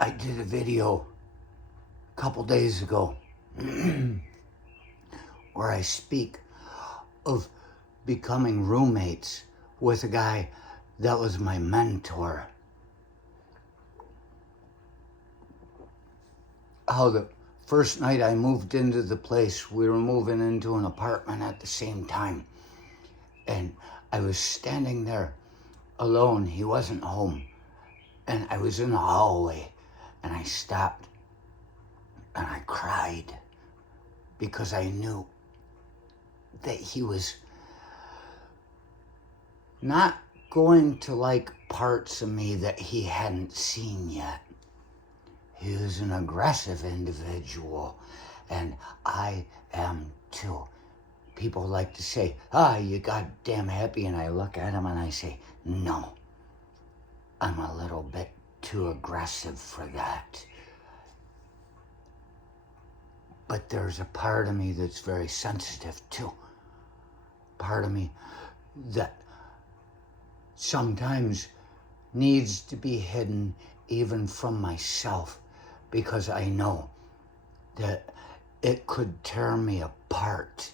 I did a video a couple days ago where I speak of becoming roommates with a guy that was my mentor. How the first night I moved into the place, we were moving into an apartment at the same time. And I was standing there alone. He wasn't home. And I was in the hallway and I stopped and I cried because I knew that he was not going to like parts of me that he hadn't seen yet. He was an aggressive individual, and I am too. People like to say, you goddamn happy, and I look at him and I say, no, I'm a little bit too aggressive for that. But there's a part of me that's very sensitive too. Part of me that sometimes needs to be hidden even from myself, because I know that it could tear me apart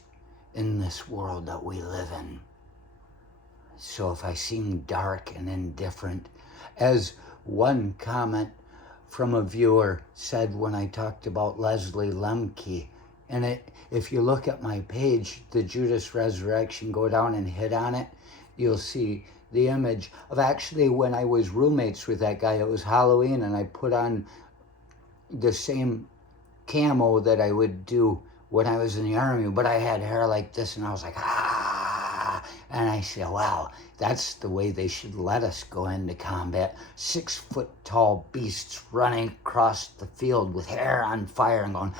in this world that we live in. So if I seem dark and indifferent, as one comment from a viewer said when I talked about Leslie Lemke, and if you look at my page, the Judas Resurrection, go down and hit on it, you'll see the image of actually when I was roommates with that guy. It was Halloween and I put on the same camo that I would do when I was in the army, but I had hair like this and I was like, and I said, wow, that's the way they should let us go into combat. 6 foot tall beasts running across the field with hair on fire and going,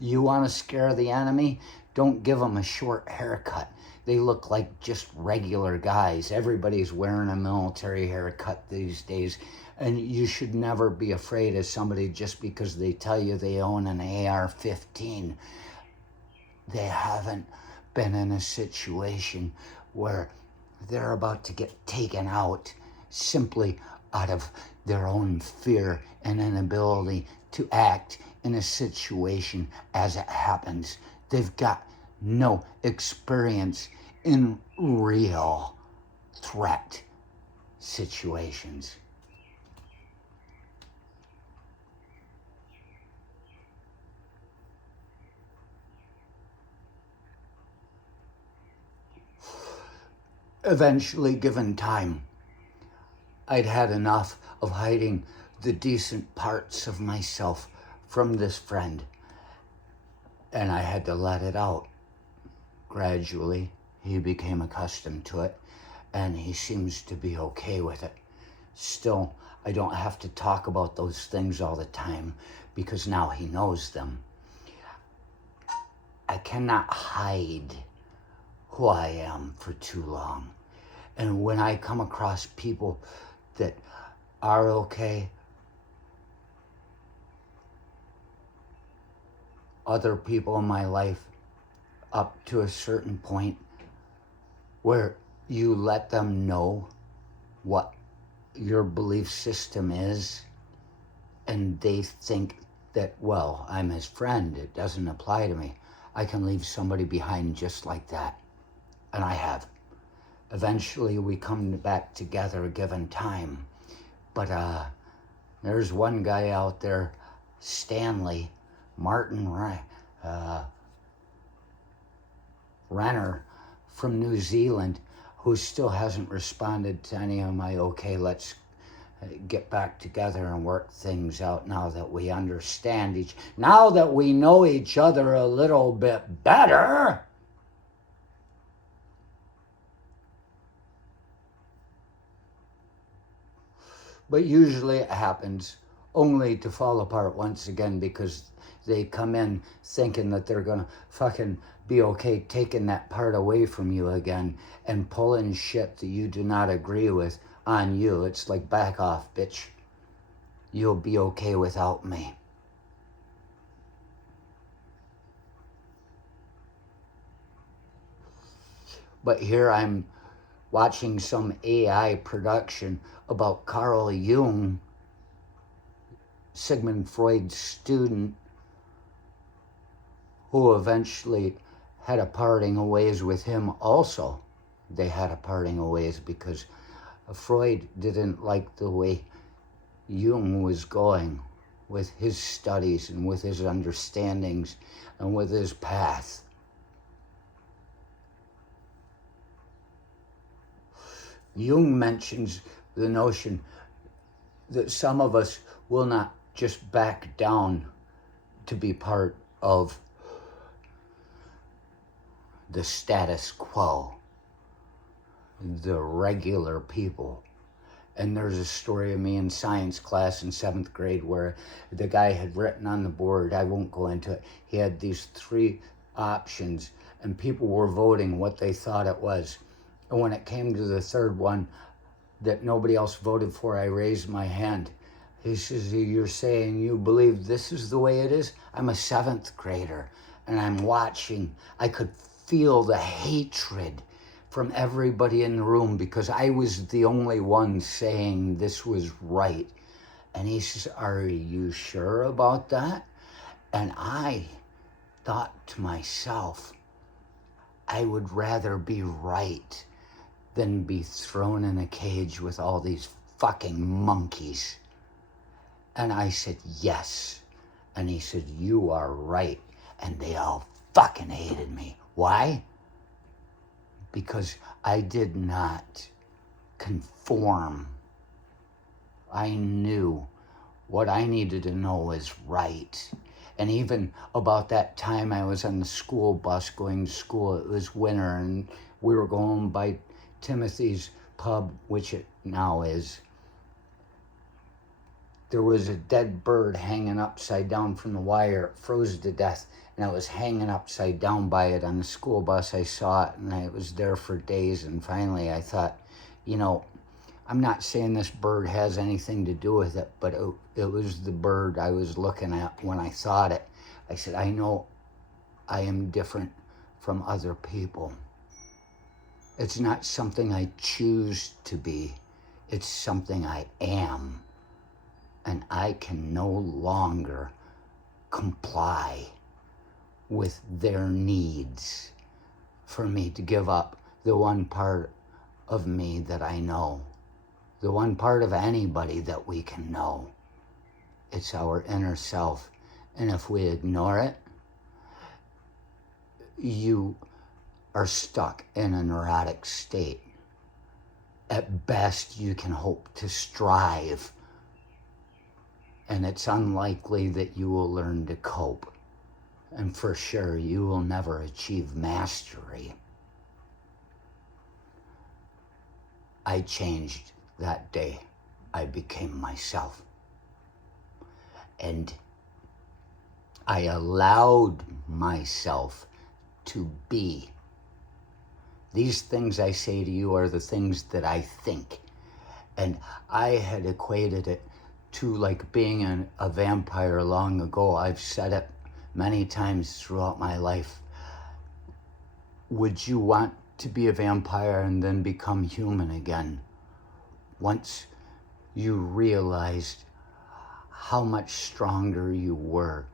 you want to scare the enemy? Don't give them a short haircut. They look like just regular guys. Everybody's wearing a military haircut these days. And you should never be afraid of somebody just because they tell you they own an AR-15. They haven't been in a situation where they're about to get taken out simply out of their own fear and inability to act in a situation as it happens. They've got no experience in real threat situations. Eventually, given time, I'd had enough of hiding the decent parts of myself from this friend, and I had to let it out. Gradually, he became accustomed to it, and he seems to be okay with it. Still, I don't have to talk about those things all the time because now he knows them. I cannot hide who I am for too long. And when I come across people that are okay, other people in my life up to a certain point where you let them know what your belief system is, and they think that, well, I'm his friend, it doesn't apply to me. I can leave somebody behind just like that. And I have. Eventually we come back together given time. But there's one guy out there, Stanley Martin Renner from New Zealand, who still hasn't responded to any of my, okay, let's get back together and work things out now that we understand now that we know each other a little bit better. But usually it happens only to fall apart once again because they come in thinking that they're gonna fucking be okay taking that part away from you again and pulling shit that you do not agree with on you. It's like, back off, bitch. You'll be okay without me. But here I'm watching some AI production about Carl Jung Sigmund Freud's student, who eventually had a parting of ways with him also. They had a parting of ways because Freud didn't like the way Jung was going with his studies and with his understandings and with his path. Jung mentions the notion that some of us will not just back down to be part of the status quo, the regular people. And there's a story of me in science class in 7th grade where the guy had written on the board, I won't go into it, he had these 3 options and people were voting what they thought it was. And when it came to the 3rd one that nobody else voted for, I raised my hand. He says, you're saying you believe this is the way it is? I'm a 7th grader and I'm watching. I could feel the hatred from everybody in the room because I was the only one saying this was right. And he says, are you sure about that? And I thought to myself, I would rather be right than be thrown in a cage with all these fucking monkeys. And I said, yes. And he said, you are right. And they all fucking hated me. Why? Because I did not conform. I knew what I needed to know was right. And even about that time I was on the school bus going to school, it was winter and we were going by Timothy's pub, which it now is. There was a dead bird hanging upside down from the wire. It froze to death, and I was hanging upside down by it on the school bus. I saw it, and I was there for days, and finally I thought, you know, I'm not saying this bird has anything to do with it, but it was the bird I was looking at when I thought it. I said, I know I am different from other people. It's not something I choose to be. It's something I am. And I can no longer comply with their needs for me to give up the one part of me that I know, the one part of anybody that we can know. It's our inner self. And if we ignore it, you are stuck in a neurotic state. At best, you can hope to strive, and it's unlikely that you will learn to cope. And for sure, you will never achieve mastery. I changed that day. I became myself. And I allowed myself to be. These things I say to you are the things that I think. And I had equated it to like being a vampire long ago. I've said it many times throughout my life. Would you want to be a vampire and then become human again? Once you realized how much stronger you were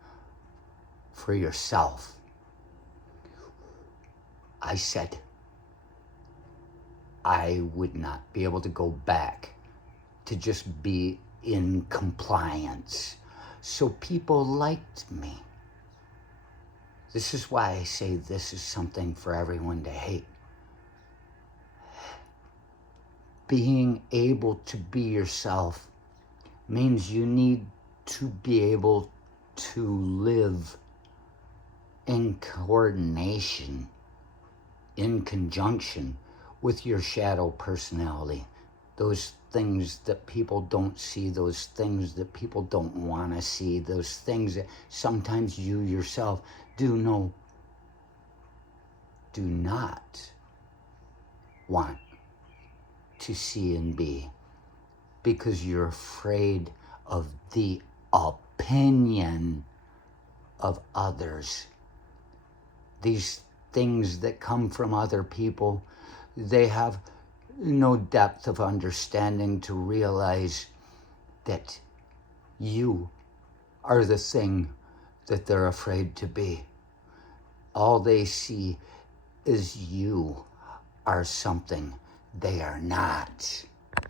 for yourself. I said, I would not be able to go back to just be in compliance. So people liked me. This is why I say this is something for everyone to hate. Being able to be yourself means you need to be able to live in coordination, in conjunction with your shadow personality. Those things that people don't see, those things that people don't want to see, those things that sometimes you yourself do not want to see and be, because you're afraid of the opinion of others. These things that come from other people, they have no depth of understanding to realize that you are the thing that they're afraid to be. All they see is you are something they are not.